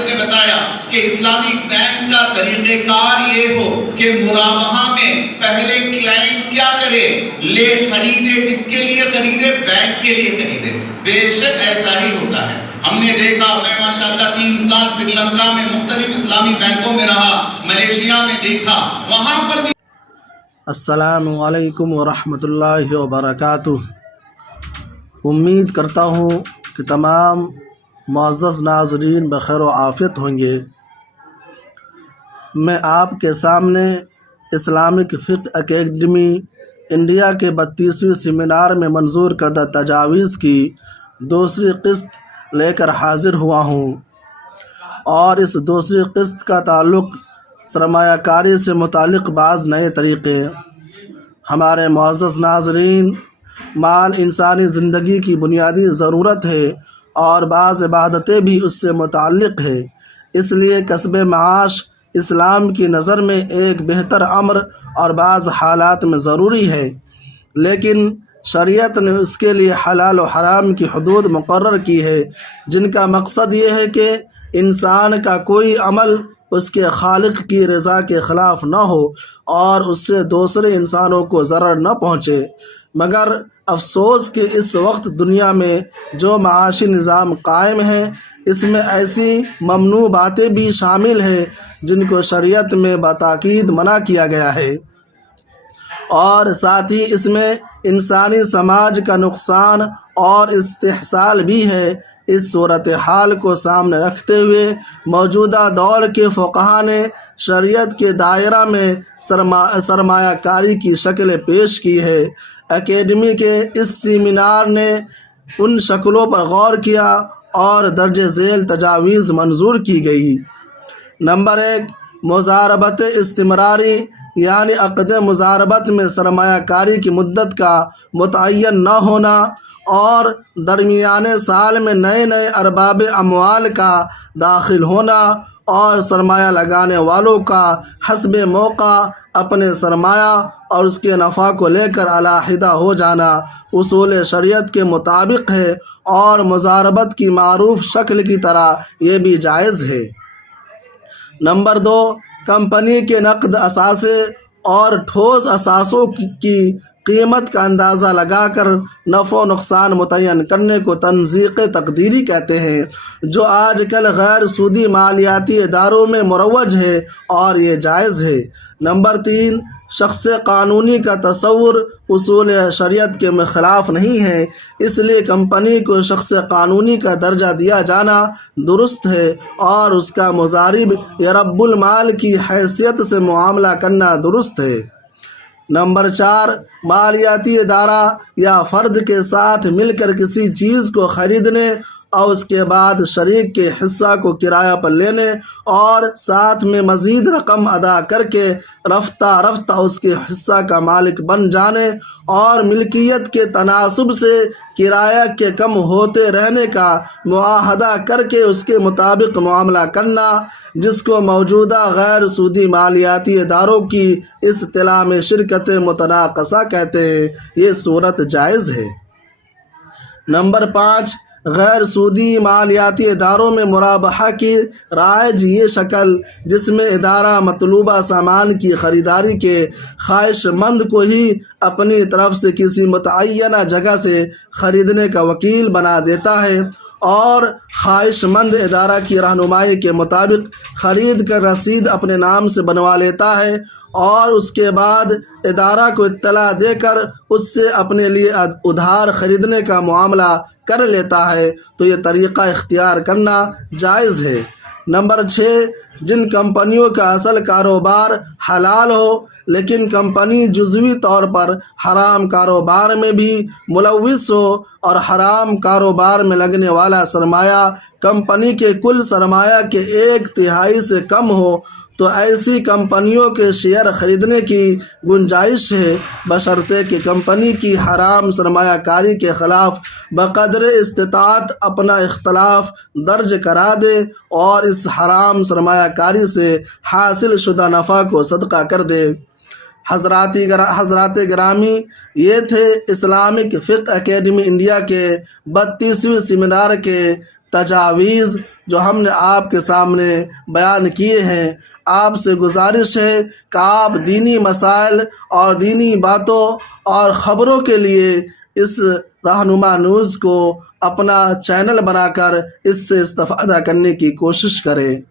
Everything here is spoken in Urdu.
حضرت نے بتایا کہ اسلامی بینک کا طریقہ کار یہ ہو کہ مرابحہ میں پہلے کلائنٹ کیا کرے؟ لے خریدے، کس کے لیے خریدے؟ بینک کے لیے خریدے۔ بے شک ایسا ہی ہوتا ہے۔ ہم نے دیکھا، میں ماشاءاللہ 3 سال سری لنکا میں مختلف اسلامی بینکوں میں رہا، ملیشیا میں دیکھا، وہاں پر بھی السلام علیکم ورحمۃ اللہ وبرکاتہ۔ امید کرتا ہوں کہ تمام معزز ناظرین بخیر و عافیت ہوں گے۔ میں آپ کے سامنے اسلامک فقہ اکیڈمی انڈیا کے 32ویں سیمینار میں منظور کردہ تجاویز کی دوسری قسط لے کر حاضر ہوا ہوں، اور اس دوسری قسط کا تعلق سرمایہ کاری سے متعلق بعض نئے طریقے۔ ہمارے معزز ناظرین، مال انسانی زندگی کی بنیادی ضرورت ہے اور بعض عبادتیں بھی اس سے متعلق ہے، اس لیے کسب معاش اسلام کی نظر میں ایک بہتر امر اور بعض حالات میں ضروری ہے، لیکن شریعت نے اس کے لیے حلال و حرام کی حدود مقرر کی ہے، جن کا مقصد یہ ہے کہ انسان کا کوئی عمل اس کے خالق کی رضا کے خلاف نہ ہو اور اس سے دوسرے انسانوں کو ضرر نہ پہنچے۔ مگر افسوس کہ اس وقت دنیا میں جو معاشی نظام قائم ہے، اس میں ایسی ممنوع باتیں بھی شامل ہیں جن کو شریعت میں بتاکید منع کیا گیا ہے، اور ساتھ ہی اس میں انسانی سماج کا نقصان اور استحصال بھی ہے۔ اس صورتحال کو سامنے رکھتے ہوئے موجودہ دور کے فقہا نے شریعت کے دائرہ میں سرمایہ کاری کی شکلیں پیش کی ہے۔ اکیڈمی کے اس سیمینار نے ان شکلوں پر غور کیا اور درج ذیل تجاویز منظور کی گئی۔ نمبر 1، مضاربت استمراری، یعنی عقد مضاربت میں سرمایہ کاری کی مدت کا متعین نہ ہونا اور درمیانے سال میں نئے نئے ارباب اموال کا داخل ہونا اور سرمایہ لگانے والوں کا حسب موقع اپنے سرمایہ اور اس کے نفع کو لے کر علیحدہ ہو جانا اصول شریعت کے مطابق ہے، اور مضاربت کی معروف شکل کی طرح یہ بھی جائز ہے۔ نمبر 2، کمپنی کے نقد اثاثے اور ٹھوس اثاثوں کی قیمت کا اندازہ لگا کر نفع و نقصان متعین کرنے کو تنزیق تقدیری کہتے ہیں، جو آج کل غیر سودی مالیاتی اداروں میں مروج ہے اور یہ جائز ہے۔ نمبر 3، شخص قانونی کا تصور اصول شریعت کے خلاف نہیں ہے، اس لیے کمپنی کو شخص قانونی کا درجہ دیا جانا درست ہے اور اس کا مضارب یا رب المال کی حیثیت سے معاملہ کرنا درست ہے۔ نمبر 4، مالیاتی ادارہ یا فرد کے ساتھ مل کر کسی چیز کو خریدنے اور اس کے بعد شریک کے حصہ کو کرایہ پر لینے اور ساتھ میں مزید رقم ادا کر کے رفتہ رفتہ اس کے حصہ کا مالک بن جانے اور ملکیت کے تناسب سے کرایہ کے کم ہوتے رہنے کا معاہدہ کر کے اس کے مطابق معاملہ کرنا، جس کو موجودہ غیر سودی مالیاتی اداروں کی اصطلاح میں شرکت متناقصہ کہتے ہیں، یہ صورت جائز ہے۔ نمبر 5، غیر سودی مالیاتی اداروں میں مرابحہ کی رائج یہ شکل جس میں ادارہ مطلوبہ سامان کی خریداری کے خواہش مند کو ہی اپنی طرف سے کسی متعینہ جگہ سے خریدنے کا وکیل بنا دیتا ہے اور خواہش مند ادارہ کی رہنمائی کے مطابق خرید کر رسید اپنے نام سے بنوا لیتا ہے اور اس کے بعد ادارہ کو اطلاع دے کر اس سے اپنے لیے ادھار خریدنے کا معاملہ کر لیتا ہے، تو یہ طریقہ اختیار کرنا جائز ہے۔ نمبر 6، جن کمپنیوں کا اصل کاروبار حلال ہو لیکن کمپنی جزوی طور پر حرام کاروبار میں بھی ملوث ہو اور حرام کاروبار میں لگنے والا سرمایہ کمپنی کے کل سرمایہ کے 1/3 سے کم ہو، تو ایسی کمپنیوں کے شیئر خریدنے کی گنجائش ہے، بشرطے کہ کمپنی کی حرام سرمایہ کاری کے خلاف بقدر استطاعت اپنا اختلاف درج کرا دے اور اس حرام سرمایہ کاری سے حاصل شدہ نفع کو صدقہ کر دے۔ حضرات گرامی، یہ تھے اسلامک فقہ اکیڈمی انڈیا کے 32ویں سیمینار کے تجاویز جو ہم نے آپ کے سامنے بیان کیے ہیں، آپ سے گزارش ہے کہ آپ دینی مسائل اور دینی باتوں اور خبروں کے لیے اس رہنما نیوز کو اپنا چینل بنا کر اس سے استفادہ کرنے کی کوشش کریں۔